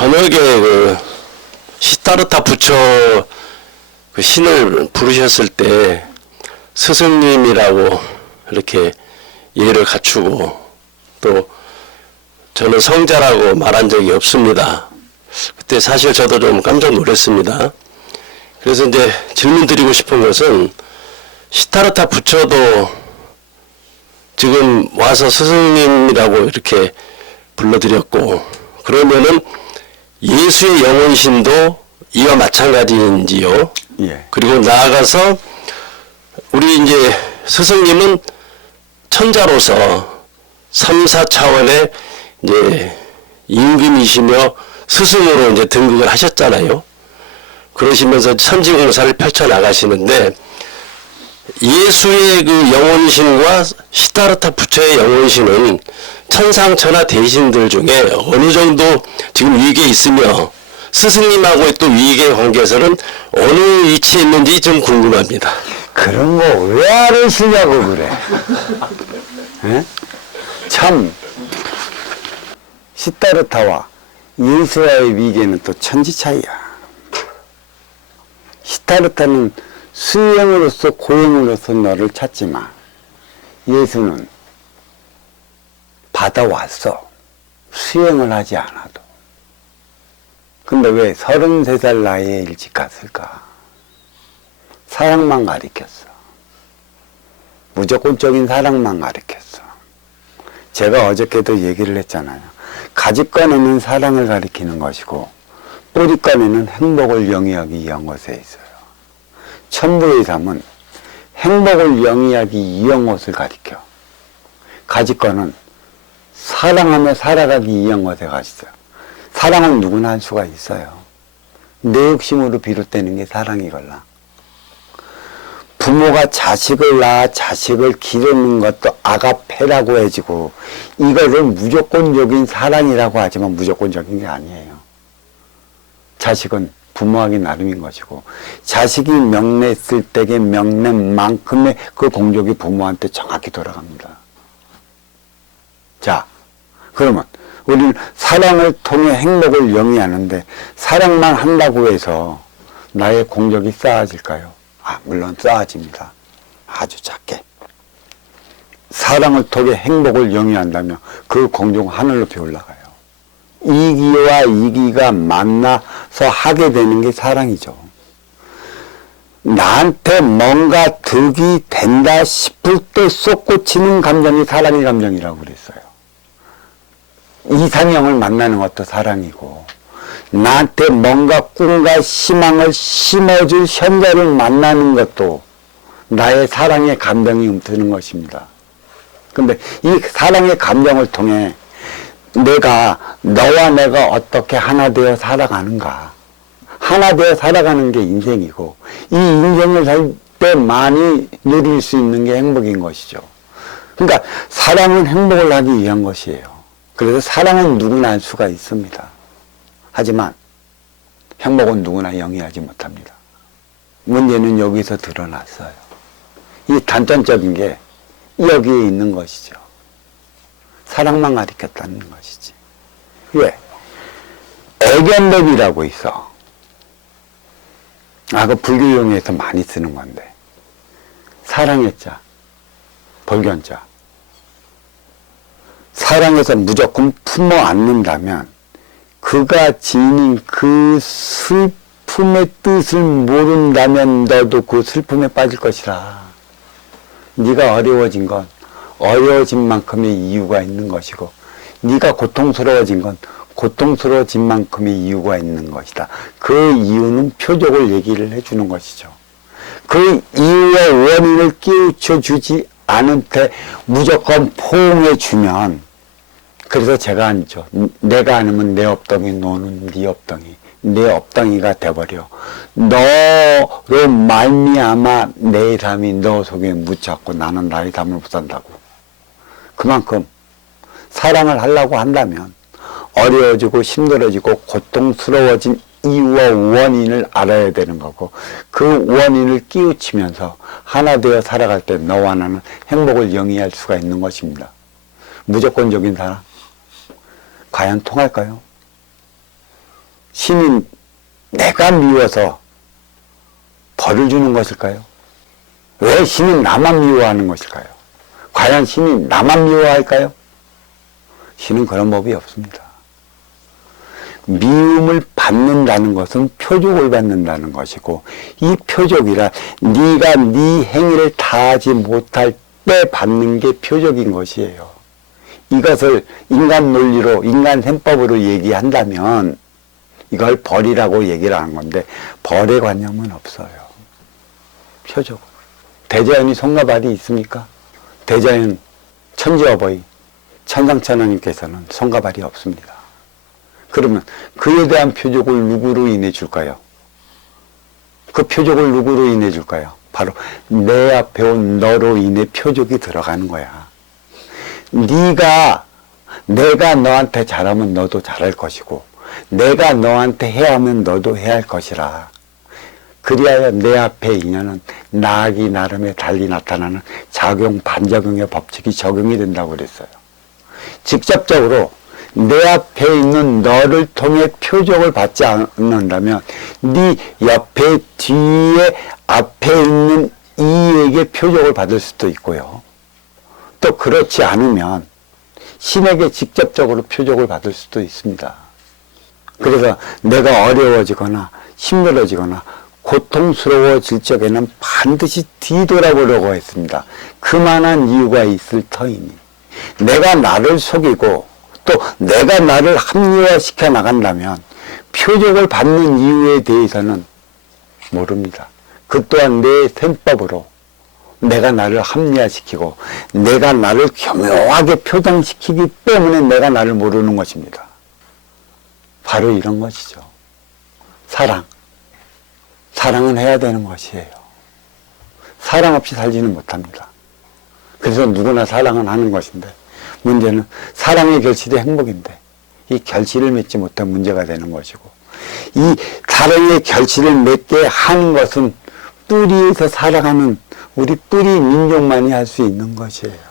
저녁에 그 시타르타 부처 그 신을 부르셨을 때 스승님이라고 이렇게 예를 갖추고 또 저는 성자라고 말한 적이 없습니다. 그때 사실 저도 좀 깜짝 놀랐습니다. 그래서 이제 질문 드리고 싶은 것은 시타르타 부처도 지금 와서 스승님이라고 이렇게 불러드렸고 그러면은 예수의 영혼신도 이와 마찬가지인지요? 예. 그리고 나아가서 우리 이제 스승님은 천자로서 3, 4차원의 이제 임금이시며 스승으로 이제 등극을 하셨잖아요. 그러시면서 천지공사를 펼쳐 나가시는데 예수의 그 영혼신과 시타르타 부처의 영혼신은 천상천하 대신들 중에 어느 정도 지금 위기에 있으며 스승님하고의 또 위기의 관계에서는 어느 위치에 있는지 좀 궁금합니다. 그런 거 왜 알으시냐고 그래. 에? 참 시타르타와 예수와의 위계는 또 천지 차이야. 시타르타는 수행으로서 고행으로서 너를 찾지만 예수는 받아왔어. 수행을 하지 않아도. 근데 왜 33살 나이에 일찍 갔을까? 사랑만 가르쳤어. 무조건적인 사랑만 가르쳤어. 제가 어저께도 얘기를 했잖아요. 가집간에는 사랑을 가리키는 것이고 뿌리간에는 행복을 영위하기 위한 것에 있어요. 천부의 삶은 행복을 영위하기 위한 것을 가리켜. 가집간은 사랑하며 살아가기 위한 것에 가있어요. 사랑은 누구나 할 수가 있어요. 내 욕심으로 비롯되는 게 사랑이걸라. 부모가 자식을 낳아 자식을 기르는 것도 아가페라고 해지고 이거를 무조건적인 사랑이라고 하지만 무조건적인 게 아니에요. 자식은 부모하기 나름인 것이고 자식이 명냈을 때의 명냄만큼의 그 공적이 부모한테 정확히 돌아갑니다. 자, 그러면 우리는 사랑을 통해 행복을 영위하는데 사랑만 한다고 해서 나의 공적이 쌓아질까요? 물론 쌓아집니다. 아주 작게. 사랑을 통해 행복을 영위한다면 그 공적은 하늘 높이 올라가요. 이기와 이기가 만나서 하게 되는 게 사랑이죠. 나한테 뭔가 득이 된다 싶을 때 쏙 꽂히는 감정이 사랑의 감정이라고 그랬어요. 이상형을 만나는 것도 사랑이고 나한테 뭔가 꿈과 희망을 심어줄 현자를 만나는 것도 나의 사랑의 감정이 움트는 것입니다. 근데 이 사랑의 감정을 통해 너와 내가 어떻게 하나 되어 살아가는가. 하나 되어 살아가는 게 인생이고 이 인생을 살 때 많이 누릴 수 있는 게 행복인 것이죠. 그러니까 사랑은 행복을 하기 위한 것이에요. 그래서 사랑은 누구나 할 수가 있습니다. 하지만 행복은 누구나 영위하지 못합니다. 문제는 여기서 드러났어요. 이 단점적인 게 여기에 있는 것이죠. 사랑만 가르쳤다는 것이지. 왜? 애견법이라고 있어. 그 불교용에서 많이 쓰는 건데 사랑의 자, 벌견자. 사랑해서 무조건 품어 안는다면 그가 지닌 그 슬픔의 뜻을 모른다면 너도 그 슬픔에 빠질 것이라. 네가 어려워진 건 어려워진 만큼의 이유가 있는 것이고 네가 고통스러워진 건 고통스러워진 만큼의 이유가 있는 것이다. 그 이유는 표적을 얘기를 해주는 것이죠. 그 이유와 원인을 깨우쳐 주지 않은 테 무조건 포옹해 주면 그래서 제가 앉죠. 내가 아니면 내 업덩이, 너는 네 업덩이. 내 업덩이가 돼버려. 너로 말미암아 내 삶이 너 속에 묻혔고 나는 나의 삶을 못 산다고. 그만큼 사랑을 하려고 한다면 어려워지고 힘들어지고 고통스러워진 이유와 원인을 알아야 되는 거고 그 원인을 끼우치면서 하나 되어 살아갈 때 너와 나는 행복을 영위할 수가 있는 것입니다. 무조건적인 사랑? 과연 통할까요? 신이 내가 미워서 벌을 주는 것일까요? 왜 신은 나만 미워하는 것일까요? 과연 신이 나만 미워할까요? 신은 그런 법이 없습니다. 미움을 받는다는 것은 표적을 받는다는 것이고, 이 표적이란 네가 네 행위를 다하지 못할 때 받는 게 표적인 것이에요. 이것을 인간 논리로, 인간 셈법으로 얘기한다면 이걸 벌이라고 얘기를 하는 건데, 벌의 관념은 없어요. 표적. 대자연이 손과 발이 있습니까? 대자연 천지어버이 천상천하님께서는 손과 발이 없습니다. 그러면 그에 대한 표적을 누구로 인해 줄까요? 그 표적을 누구로 인해 줄까요? 바로 내 앞에 온 너로 인해 표적이 들어가는 거야. 내가 너한테 잘하면 너도 잘할 것이고, 내가 너한테 해야 하면 너도 해야 할 것이라. 그리하여 내 앞에 인연은 나아기 나름에 달리 나타나는 작용, 반작용의 법칙이 적용이 된다고 그랬어요. 직접적으로 내 앞에 있는 너를 통해 표적을 받지 않는다면 네 옆에 뒤에 앞에 있는 이에게 표적을 받을 수도 있고요. 또 그렇지 않으면 신에게 직접적으로 표적을 받을 수도 있습니다. 그래서 내가 어려워지거나 힘들어지거나 고통스러워질 적에는 반드시 뒤돌아보려고 했습니다. 그만한 이유가 있을 터이니 내가 나를 속이고 또 내가 나를 합리화시켜 나간다면 표적을 받는 이유에 대해서는 모릅니다. 그 또한 내 셈법으로 내가 나를 합리화시키고 내가 나를 교묘하게 표장시키기 때문에 내가 나를 모르는 것입니다. 바로 이런 것이죠. 사랑은 해야 되는 것이에요. 사랑 없이 살지는 못합니다. 그래서 누구나 사랑은 하는 것인데, 문제는 사랑의 결실이 행복인데 이 결실을 맺지 못한 문제가 되는 것이고, 이 사랑의 결실을 맺게 하는 것은 뿌리에서 살아가는 우리 뿌리 민족만이 할 수 있는 것이에요.